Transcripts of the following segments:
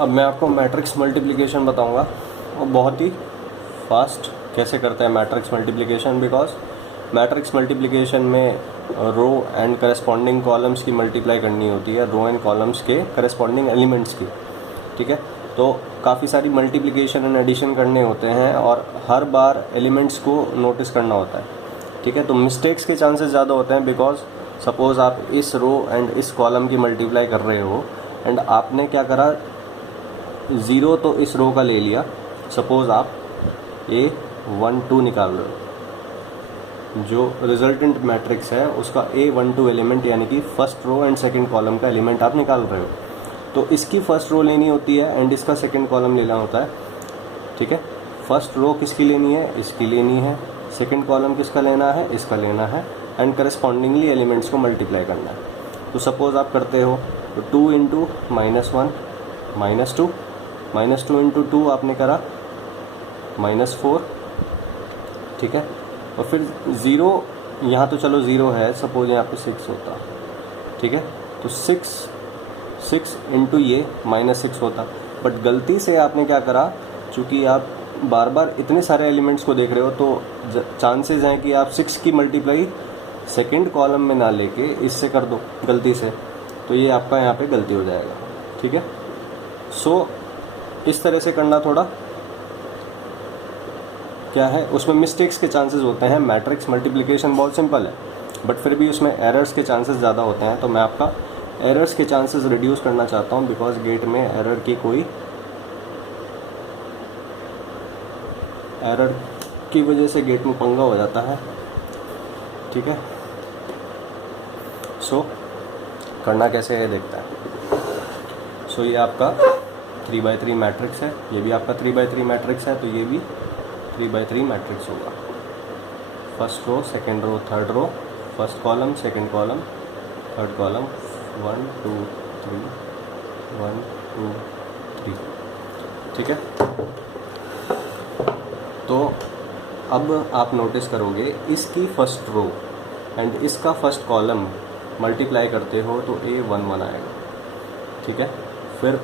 अब मैं आपको मैट्रिक्स मल्टीप्लिकेशन बताऊंगा और बहुत ही फास्ट कैसे करते हैं matrix multiplication. Because matrix multiplication में रो एंड करस्पॉन्डिंग कॉलम्स की मल्टीप्लाई करनी होती है, रो एंड कॉलम्स के करस्पॉन्डिंग एलिमेंट्स की। ठीक है, तो काफ़ी सारी मल्टीप्लिकेशन एंड एडिशन करने होते हैं और हर बार एलिमेंट्स को नोटिस करना होता है। ठीक है, तो मिस्टेक्स के चांसेस ज़्यादा होते हैं। बिकॉज सपोज़ आप इस रो एंड इस कॉलम की मल्टीप्लाई कर रहे हो एंड आपने क्या करा, ज़ीरो तो इस रो का ले लिया। सपोज़ आप A12 निकाल रहे हो, जो रिजल्टेंट मैट्रिक्स है उसका A12 एलिमेंट यानी कि first row and second column का एलिमेंट आप निकाल रहे हो। तो इसकी फर्स्ट रो लेनी होती है एंड इसका सेकंड कॉलम लेना होता है। ठीक है, फर्स्ट रो किसकी लेनी है, इसकी लेनी है। सेकंड कॉलम किसका लेना है, इसका लेना है। एंड करस्पॉन्डिंगली एलिमेंट्स को मल्टीप्लाई करना है। तो सपोज़ आप करते हो तो 2 इंटू -1 -2 इंटू 2 आपने करा -4। ठीक है, और फिर ज़ीरो, यहाँ तो चलो ज़ीरो है, सपोज यहाँ पे 6 होता। ठीक है, तो 6 इंटू ये -6 होता। बट गलती से आपने क्या करा, चूँकि आप बार बार इतने सारे एलिमेंट्स को देख रहे हो तो चांसेस हैं कि आप 6 की मल्टीप्लाई सेकंड कॉलम में ना लेके इससे कर दो गलती से, तो ये आपका यहाँ पे गलती हो जाएगा। ठीक है, सो इस तरह से करना थोड़ा क्या है, उसमें मिस्टेक्स के चांसेस होते हैं। मैट्रिक्स मल्टीप्लिकेशन बहुत सिंपल है बट फिर भी उसमें एरर्स के चांसेस ज़्यादा होते हैं। तो मैं आपका एरर्स के चांसेस रिड्यूस करना चाहता हूँ। बिकॉज गेट में एरर की वजह से गेट में पंगा हो जाता है। ठीक है, सो करना कैसे है देखता है। सो ये आपका 3x3 मैट्रिक्स है, ये भी आपका 3x3 मैट्रिक्स है, तो ये भी 3x3 मैट्रिक्स होगा। First row, second row, third row, first column, second column, third column, 1 2 3 1 2 3। ठीक है, तो अब आप नोटिस करोगे इसकी फर्स्ट रो एंड इसका फर्स्ट कॉलम मल्टीप्लाई करते हो तो A11 आएगा। ठीक है, फिर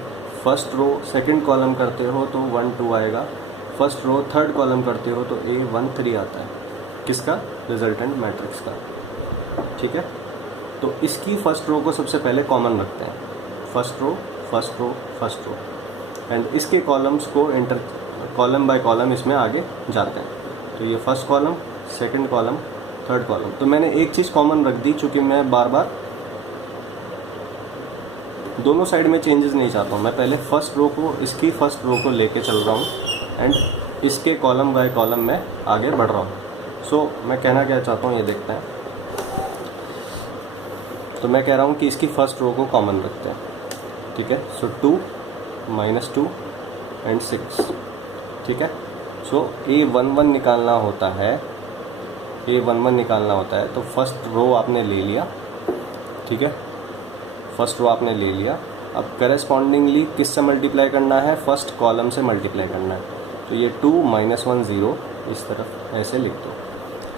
फर्स्ट रो सेकंड कॉलम करते हो तो 1 2 आएगा। फर्स्ट रो थर्ड कॉलम करते हो तो A13 आता है, किसका, रिजल्टेंट मैट्रिक्स का। ठीक है, तो इसकी फर्स्ट रो को सबसे पहले कॉमन रखते हैं, first row first row first row, and इसके कॉलम्स को कॉलम बाय कॉलम इसमें आगे जाते हैं। तो ये first column, second column, third column. तो मैंने एक चीज़ कॉमन रख दी, चूँकि मैं बार बार दोनों साइड में चेंजेस नहीं चाहता हूँ। मैं पहले फर्स्ट रो को, इसकी फर्स्ट रो को लेके चल रहा हूँ एंड इसके कॉलम बाय कॉलम में आगे बढ़ रहा हूँ। सो मैं कहना क्या चाहता हूँ ये देखते हैं। तो मैं कह रहा हूँ कि इसकी फर्स्ट रो को कॉमन रखते हैं। ठीक है, सो 2 -2 एंड 6। ठीक है, सो A11 निकालना होता है, A11 निकालना होता है। तो फर्स्ट रो आपने ले लिया। ठीक है, फर्स्ट रो आपने ले लिया। अब करस्पॉन्डिंगली किससे मल्टीप्लाई करना है, फर्स्ट कॉलम से मल्टीप्लाई करना है। तो ये 2 -1 0 इस तरफ ऐसे लिख दो।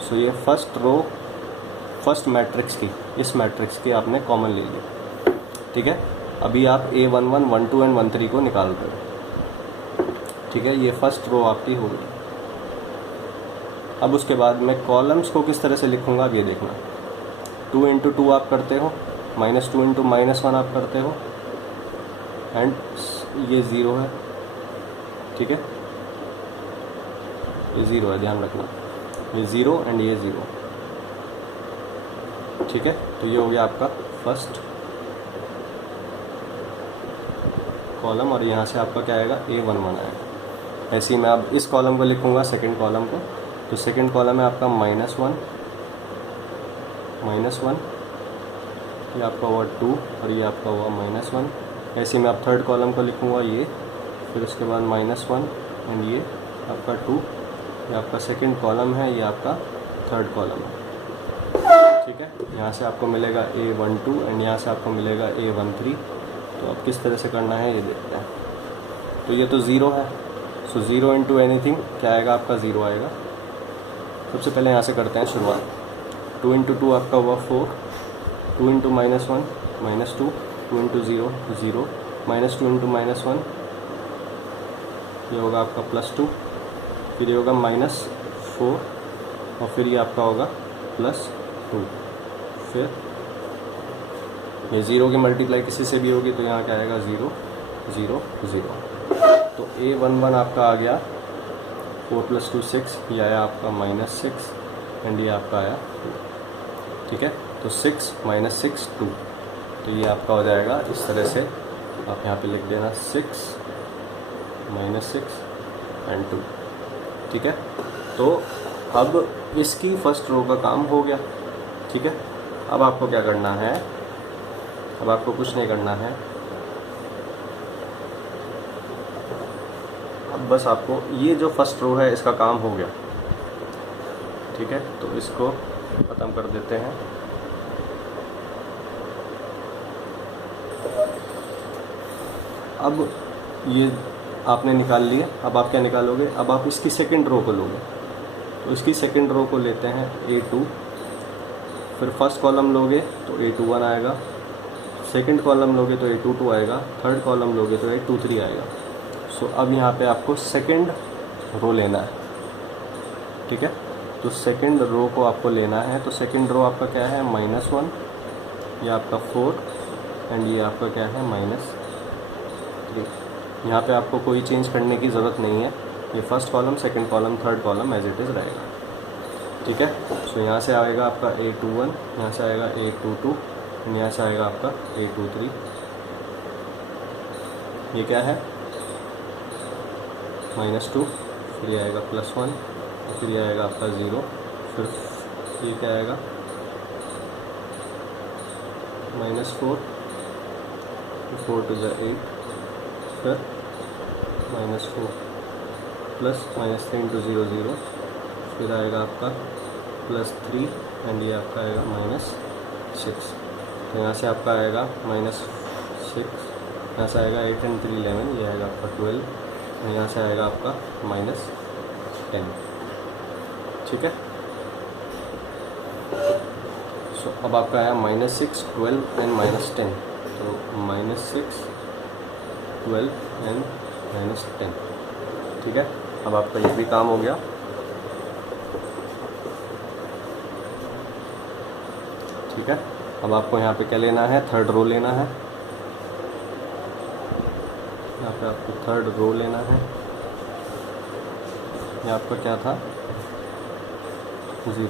सो ये फर्स्ट रो फर्स्ट मैट्रिक्स की, इस मैट्रिक्स की आपने कॉमन ले ली। ठीक है, अभी आप A11 1 2 एंड 1 3 को निकाल रहे हो। ठीक है, ये फर्स्ट रो आपकी हो गई। अब उसके बाद मैं कॉलम्स को किस तरह से लिखूंगा अब ये देखना। 2 इंटू 2 आप करते हो, -2 इंटू -1 आप करते हो एंड ये 0 है। ठीक है, ये 0 है, ध्यान रखना, ये 0 एंड ये 0। ठीक है, तो ये हो गया आपका फर्स्ट कॉलम और यहाँ से आपका क्या आएगा, A11 आएगा। ऐसे ही मैं अब इस कॉलम को लिखूँगा, सेकंड कॉलम को। तो सेकंड कॉलम है आपका -1 ये आपका हुआ 2 और ये आपका हुआ -1। ऐसे ही मैं अब थर्ड कॉलम को लिखूँगा ये, फिर उसके बाद -1 एंड ये आपका 2। ये आपका सेकंड कॉलम है, ये आपका थर्ड कॉलम है। ठीक है, यहाँ से आपको मिलेगा A12 एंड यहाँ से आपको मिलेगा A13। तो अब किस तरह से करना है ये देखते हैं। तो ये तो 0 है, सो 0 इंटू एनीथिंग क्या आएगा, आपका 0 आएगा। सबसे पहले यहाँ से करते हैं शुरुआत। 2 इंटू 2 आपका हुआ 4, 2 इंटू -1 -2, 2 इंटू 0 0, -2 इंटू -1 ये होगा आपका +2, फिर ये होगा -4 और फिर ये आपका होगा +2। फिर ये 0 की मल्टीप्लाई किसी से भी होगी तो यहाँ क्या आएगा 0 0 0। तो A11 आपका आ गया 4 + 2 6, ये आया आपका -6 एंड ये आपका आया 2। ठीक है, तो 6 - 6 2, तो ये आपका हो जाएगा इस तरह से। आप यहाँ पे लिख देना 6 - 6 एंड 2। ठीक है, तो अब इसकी फर्स्ट रो का काम हो गया। ठीक है, अब आपको क्या करना है, अब आपको कुछ नहीं करना है, अब बस आपको ये जो फर्स्ट रो है इसका काम हो गया। ठीक है, तो इसको ख़त्म कर देते हैं। अब ये आपने निकाल लिया, अब आप क्या निकालोगे, अब आप इसकी सेकंड रो को लोगे। तो इसकी सेकंड रो को लेते हैं A2, फिर फर्स्ट कॉलम लोगे तो A21 आएगा, सेकंड कॉलम लोगे तो A22 आएगा, थर्ड कॉलम लोगे तो A23 आएगा। सो अब यहाँ पे आपको सेकंड रो लेना है। ठीक है, तो सेकंड रो को आपको लेना है। तो सेकंड रो आपका क्या है, -1, ये आपका 4 एंड ये आपका क्या है -3। यहाँ पे आपको कोई चेंज करने की ज़रूरत नहीं है, ये first column, second column, third column as it is रहेगा। ठीक है, सो यहाँ से आएगा आपका A21, यहाँ से आएगा A22, यहाँ से आएगा आपका A23। ये क्या है -2, फिर ये आएगा +1, फिर ये आएगा आपका 0, फिर ये क्या आएगा -4, 4 × 8, फिर -4 प्लस -3 × 0 0, फिर आएगा आपका +3 एंड ये आपका आएगा -6। तो यहाँ से आपका आएगा -6, यहाँ से आएगा 8 एंड 3 11, ये आएगा आपका 12, और यहाँ से आएगा आपका -10। ठीक है, सो अब आपका आया -6 12 एंड -10, तो -6 12 एंड -10। ठीक है, अब आपका ये भी काम हो गया। ठीक है, अब आपको यहाँ पे क्या लेना है, थर्ड रो लेना है। यहाँ पे आपको थर्ड रो लेना है। ये आपका क्या था 0,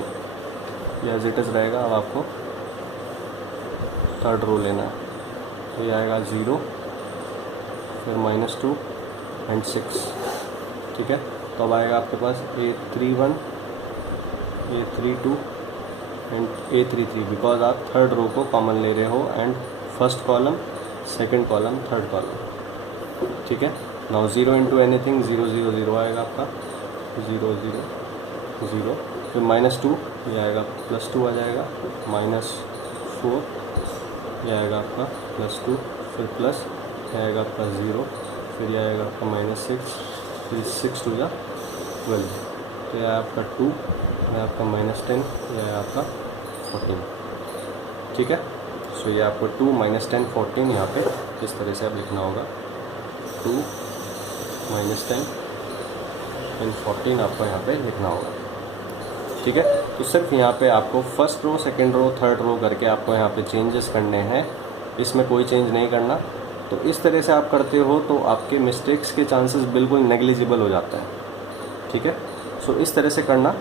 ये एज इट इज़ रहेगा। अब आपको थर्ड रो लेना है, तो ये आएगा 0, फिर -2 एंड 6। ठीक है, तो अब आएगा आपके पास A31, A32 and A33, because आप थर्ड रो को कॉमन ले रहे हो and first column, second column, third column. ठीक है, नाउ 0 × एनीथिंग 0 0 0 आएगा आपका 0 0 0, फिर -2, ये आएगा +2 आ जाएगा, -4, ये आएगा आपका +2, फिर प्लस ये आएगा आपका 0, फिर ये आएगा आपका -6, फिर 6 × 12, तो यह आपका 2, यह आपका -10, यह आपका 14। ठीक है, सो ये आपको 2 -10 14 यहाँ पे इस तरह से अब लिखना होगा, 2 -10 एंड 14 आपको यहाँ पे लिखना होगा। ठीक है, तो सिर्फ यहाँ पे आपको first row, second row, third row करके आपको यहाँ पे चेंजेस करने हैं, इसमें कोई चेंज नहीं करना। तो इस तरह से आप करते हो तो आपके मिस्टेक्स के चांसेस बिल्कुल नेग्लिजिबल हो जाता है। ठीक है, सो इस तरह से करना,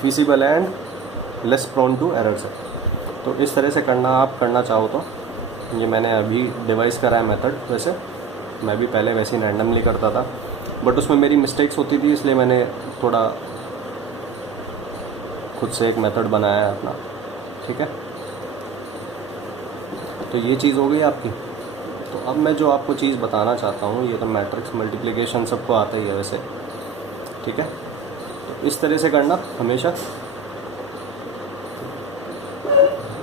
feasible and less prone to errors है। तो इस तरह से करना, आप करना चाहो तो। ये मैंने अभी डिवाइस करा है मेथड, वैसे मैं भी पहले वैसे ही रैंडमली करता था, बट उसमें मेरी मिस्टेक्स होती थी, इसलिए मैंने थोड़ा खुद से एक मेथड बनाया है अपना। ठीक है, तो ये चीज़ हो गई आपकी। तो अब मैं जो आपको चीज़ बताना चाहता हूँ, ये तो मैट्रिक्स मल्टीप्लिकेशन सबको आता ही है वैसे। ठीक है, तो इस तरह से करना हमेशा।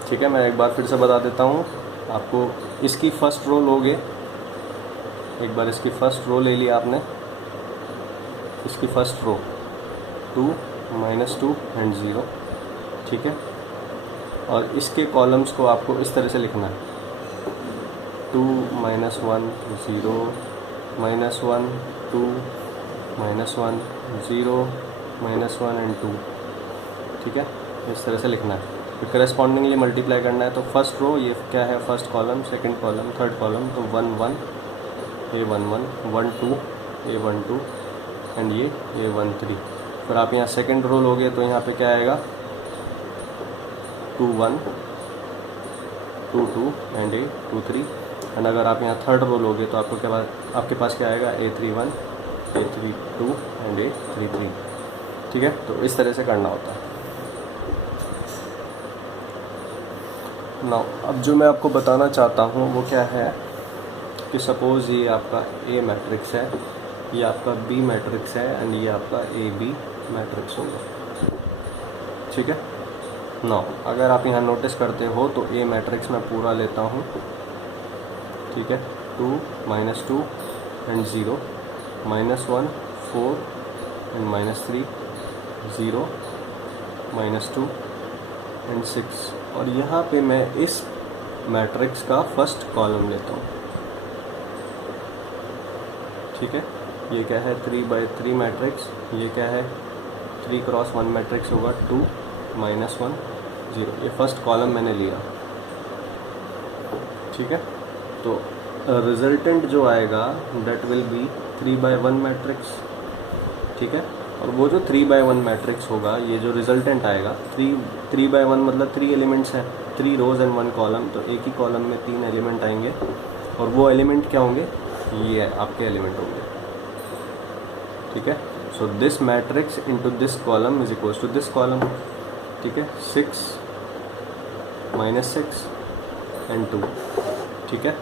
ठीक है, मैं एक बार फिर से बता देता हूँ आपको। इसकी फ़र्स्ट रो लोगे, एक बार इसकी फ़र्स्ट रो ले लिया आपने, इसकी फ़र्स्ट रो 2 -2 एंड 0। ठीक है, और इसके कॉलम्स को आपको इस तरह से लिखना है, 2 -1 0 -1 2 -1 0 -1 एंड 2, ठीक है, इस तरह से लिखना है। फिर करस्पॉन्डिंगली मल्टीप्लाई करना है। तो फर्स्ट रो ये क्या है, first column, second column, third column, तो 1 1 A1 1 1 2 A1 2 एंड ये A1 3। फिर आप यहाँ सेकंड रो लोगे तो यहाँ पे क्या आएगा, 2 1 2 2 एंड A2 3। एंड अगर आप यहाँ थर्ड रो लोगे तो आपके पास क्या आएगा, A3 1 A3 2 एंड A3 3, ठीक है। तो इस तरह से करना होता है। नाउ अब जो मैं आपको बताना चाहता हूँ वो क्या है कि सपोज़ ये आपका A मैट्रिक्स है, ये आपका B मैट्रिक्स है एंड ये आपका AB मैट्रिक्स होगा, ठीक है। नाउ अगर आप यहाँ नोटिस करते हो तो A मैट्रिक्स मैं पूरा लेता हूँ, ठीक है, 2 -2 एंड 0 -1 4 एंड -3 0 -2 एंड 6। और यहाँ पे मैं इस मैट्रिक्स का फर्स्ट कॉलम लेता हूँ, ठीक है। ये क्या है, 3×3 मैट्रिक्स, ये क्या है 3×1 मैट्रिक्स होगा, 2 -1 0, ये फर्स्ट कॉलम मैंने लिया, ठीक है। तो रिजल्टेंट जो आएगा दैट विल बी 3×1 मैट्रिक्स, ठीक है। और वो जो 3×1 मैट्रिक्स होगा, ये जो रिजल्टेंट आएगा, 3×1 मतलब 3 एलिमेंट्स हैं, 3 रोज एंड 1 कॉलम, तो एक ही कॉलम में 3 एलिमेंट आएंगे। और वो एलिमेंट क्या होंगे, ये आपके एलिमेंट होंगे, ठीक है। So this matrix into this column is equals to this column, ठीक है, 6 -6 एंड 2, ठीक है।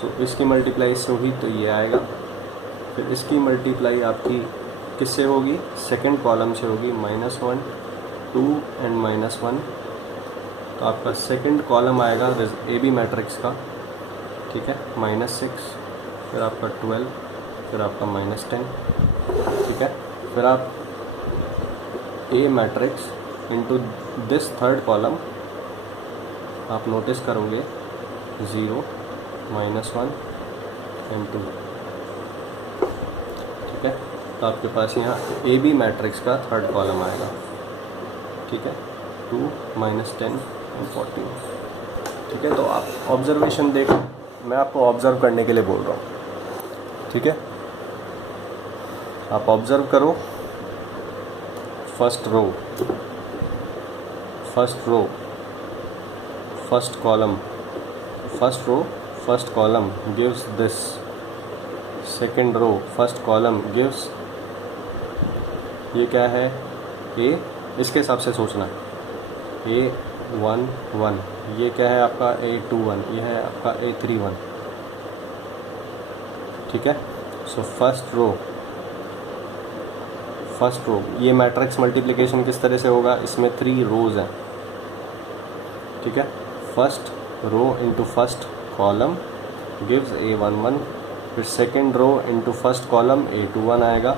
सो इसकी मल्टीप्लाई इससे हुई तो ये आएगा। फिर इसकी मल्टीप्लाई आपकी किससे होगी, सेकंड कॉलम से होगी, -1 2 एंड -1, तो आपका सेकंड कॉलम आएगा AB मैट्रिक्स का, ठीक है, -6, फिर आपका 12, फिर आपका -10, ठीक है। फिर आप A matrix into this third column आप नोटिस करोगे 0 -1 एंड 2, ठीक है। तो आपके पास यहाँ AB मैट्रिक्स का थर्ड कॉलम आएगा, ठीक है, 2 -10 एंड 14, ठीक है। तो आप ऑब्जर्वेशन देखो, मैं आपको ऑब्ज़र्व करने के लिए बोल रहा हूँ, ठीक है। आप ऑब्ज़र्व करो, first row first column, first column gives this, second row first column gives, ये क्या है, A, इसके हिसाब से सोचना, A1 1, ये क्या है आपका A2 1, ये है आपका A3 1, ठीक है। सो फर्स्ट रो ये मैट्रिक्स मल्टीप्लिकेशन किस तरह से होगा, इसमें 3 रोज हैं, ठीक है। First row into first column gives A1 1, फिर second row into first column A2 1 आएगा,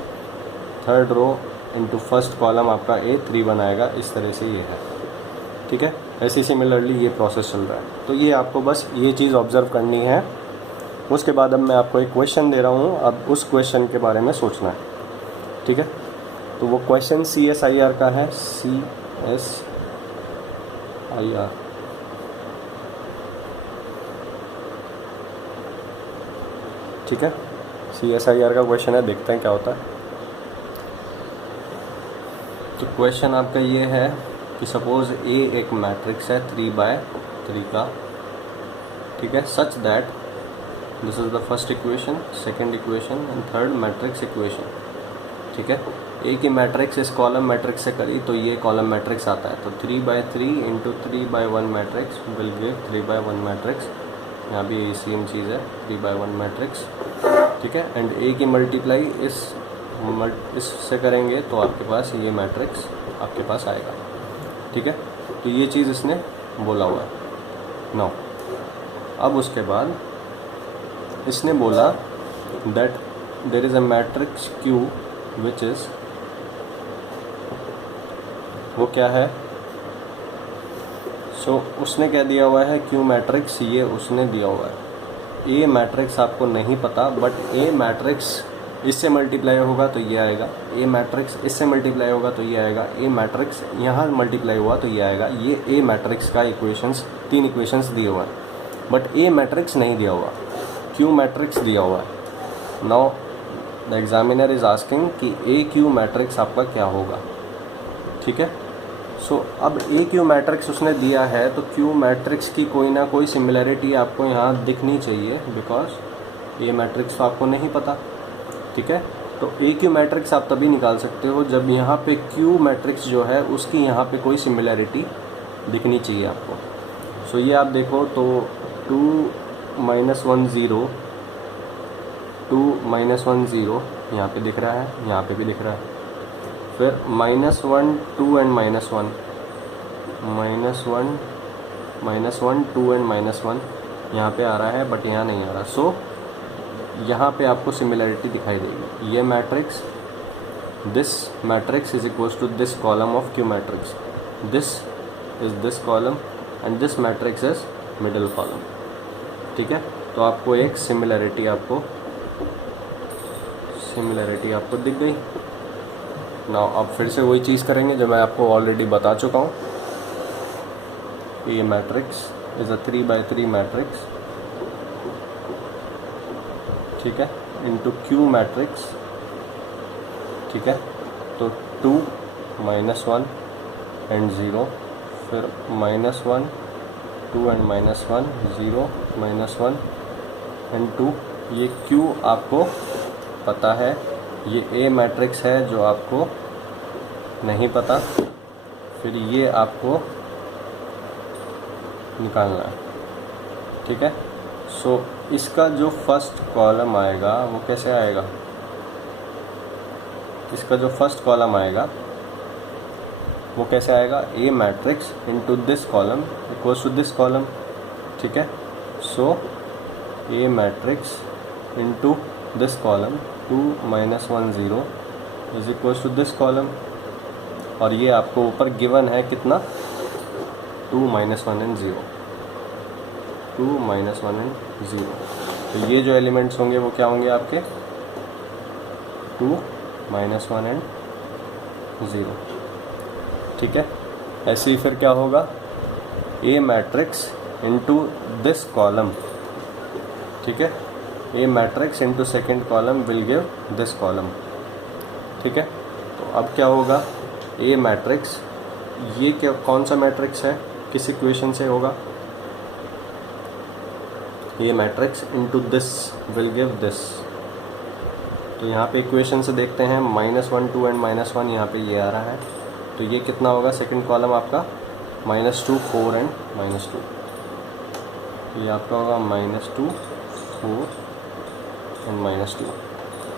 third row into first column आपका A3 1 आएगा, इस तरह से ये है, ठीक है। ऐसे सिमिलरली ये प्रोसेस चल रहा है। तो ये आपको बस ये चीज़ ऑब्ज़र्व करनी है। उसके बाद अब मैं आपको एक क्वेश्चन दे रहा हूँ, अब उस क्वेश्चन के बारे में सोचना है, ठीक है। तो वो क्वेश्चन CSIR का है, CSIR, ठीक है। CSIR का क्वेश्चन है, देखते हैं क्या होता है। तो क्वेश्चन आपका ये है कि सपोज A एक मैट्रिक्स है 3×3 का, ठीक है, such that this is the first equation, second equation and third matrix equation, ठीक है। A की मैट्रिक्स इस कॉलम मैट्रिक्स से करी तो ये कॉलम मैट्रिक्स आता है, तो 3×3 into 3×1 matrix will give 3×1 matrix, यहाँ भी यही सेम चीज़ है, 3×1 मैट्रिक्स, ठीक है। एंड A की मल्टीप्लाई इससे करेंगे तो आपके पास ये मैट्रिक्स आपके पास आएगा, ठीक है। तो ये चीज़ इसने बोला हुआ है। नाउ अब उसके बाद इसने बोला that there is a matrix Q which is, वो क्या है, सो उसने क्या दिया हुआ है, Q मैट्रिक्स ये उसने दिया हुआ है, ए मैट्रिक्स आपको नहीं पता, बट ए मैट्रिक्स इससे मल्टीप्लाई होगा तो ये आएगा, ए मैट्रिक्स इससे मल्टीप्लाई होगा तो ये आएगा, ए मैट्रिक्स यहाँ मल्टीप्लाई हुआ तो ये आएगा। ये ए मैट्रिक्स का इक्वेशंस, 3 इक्वेशंस दिए हुए हैं, बट ए मैट्रिक्स नहीं दिया हुआ, क्यू मैट्रिक्स दिया हुआ है। Now the examiner is asking कि ए क्यू मैट्रिक्स आपका क्या होगा, ठीक है। सो अब ए क्यू मैट्रिक्स उसने दिया है तो क्यू मैट्रिक्स की कोई ना कोई सिमिलैरिटी आपको यहाँ दिखनी चाहिए, बिकॉज ए मैट्रिक्स तो आपको नहीं पता, ठीक है। तो ए क्यू मैट्रिक्स आप तभी निकाल सकते हो जब यहाँ पे क्यू मैट्रिक्स जो है उसकी यहाँ पे कोई सिमिलैरिटी दिखनी चाहिए आपको। सो ये आप देखो तो 2 - 1 0, 2 - 1 0 यहाँ पे दिख रहा है, यहाँ पे भी दिख रहा है। फिर -1 2 एंड -1, -1 -2 एंड -1 यहाँ पे आ रहा है, बट यहाँ नहीं आ रहा। सो यहाँ पे आपको सिमिलैरिटी दिखाई देगी। ये matrix, this matrix is equals to this column of Q matrix, this is this column and this matrix is middle column, ठीक है। तो आपको एक सिमिलैरिटी आपको दिख गई। नाउ अब फिर से वही चीज़ करेंगे जो मैं आपको ऑलरेडी बता चुका हूँ। A matrix is a 3x3 matrix, ठीक है, इनटू क्यू मैट्रिक्स, ठीक है। तो 2 - 1 एंड 0, फिर -1 2 एंड -1 0 -1 एंड 2। ये क्यू आपको पता है, ये ए मैट्रिक्स है जो आपको नहीं पता, फिर ये आपको निकालना है, ठीक है। सो इसका जो फर्स्ट कॉलम आएगा वो कैसे आएगा, इसका जो फर्स्ट कॉलम आएगा वो कैसे आएगा, A matrix into this column equals to this column, ठीक है। So A matrix into this column 2 - 1 0 is equals to this column, और ये आपको ऊपर गिवन है कितना, 2 - 1 एंड 0, 2 - 1 एंड 0। तो ये जो एलिमेंट्स होंगे वो क्या होंगे आपके, 2 - 1 एंड 0, ठीक है। ऐसे ही फिर क्या होगा, A matrix into this column, ठीक है, A matrix into second column will give this column, ठीक है। तो अब क्या होगा, ए मैट्रिक्स, ये क्या कौन सा मैट्रिक्स है, किस इक्वेशन से होगा, A matrix into this will give this. तो यहाँ पे इक्वेशन से देखते हैं, -1 2 एंड -1 यहाँ पे ये आ रहा है, तो ये कितना होगा, सेकंड कॉलम आपका -2 4 एंड -2, ये आपका होगा -2 4 एंड -2।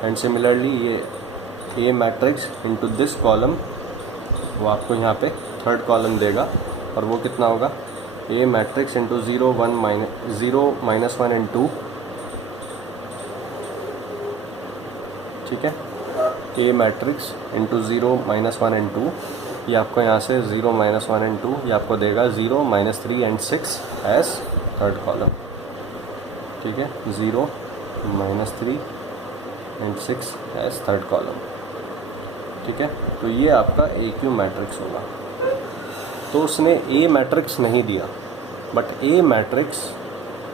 एंड सिमिलरली ये ए मैट्रिक्स इनटू दिस कॉलम, वो आपको यहाँ पे थर्ड कॉलम देगा, और वो कितना होगा, ए मैट्रिक्स इंटू 0 -1 एंड 2, ठीक है। ए मैट्रिक्स इंटू 0 -1 एंड 2, ये आपको यहाँ से 0 -1 एंड 2 ये आपको देगा 0 -3 एंड 6 एज थर्ड कॉलम, ठीक है, 0 -3 एंड 6 एज थर्ड कॉलम, ठीक है। तो ये आपका ए क्यू मैट्रिक्स होगा। तो उसने ए मैट्रिक्स नहीं दिया, बट ए मैट्रिक्स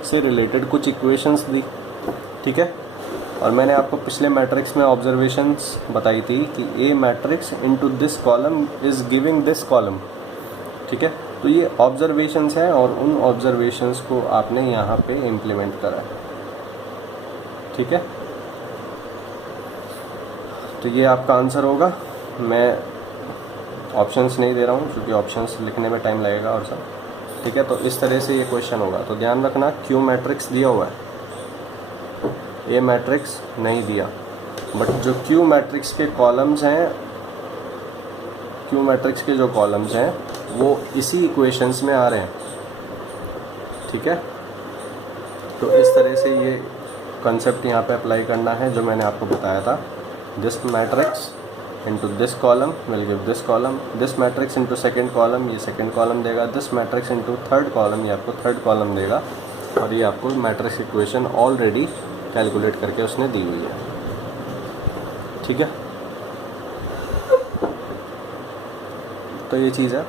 से रिलेटेड कुछ इक्वेशंस दी, ठीक है। और मैंने आपको पिछले मैट्रिक्स में ऑब्जर्वेशंस बताई थी कि A matrix into this column is giving this column, ठीक है। तो ये ऑब्जर्वेशंस हैं और उन ऑब्जर्वेशंस को आपने यहाँ पे इम्प्लीमेंट करा है, ठीक है। तो ये आपका आंसर होगा। मैं ऑप्शंस नहीं दे रहा हूँ क्योंकि ऑप्शंस लिखने में टाइम लगेगा और सब, ठीक है। तो इस तरह से ये क्वेश्चन होगा। तो ध्यान रखना, क्यू मैट्रिक्स दिया हुआ है, ए मैट्रिक्स नहीं दिया, बट जो क्यू मैट्रिक्स के कॉलम्स हैं, क्यू मैट्रिक्स के जो कॉलम्स हैं वो इसी इक्वेशंस में आ रहे हैं, ठीक है। तो इस तरह से ये कंसेप्ट यहाँ पे अप्लाई करना है जो मैंने आपको बताया था। This matrix into this column will give this column, this matrix into second column, ये सेकंड कॉलम देगा, this matrix into third column, ये आपको थर्ड कॉलम देगा। और ये आपको मैट्रिक्स इक्वेशन ऑलरेडी कैलकुलेट करके उसने दी हुई है। ठीक है, तो ये चीज़ है।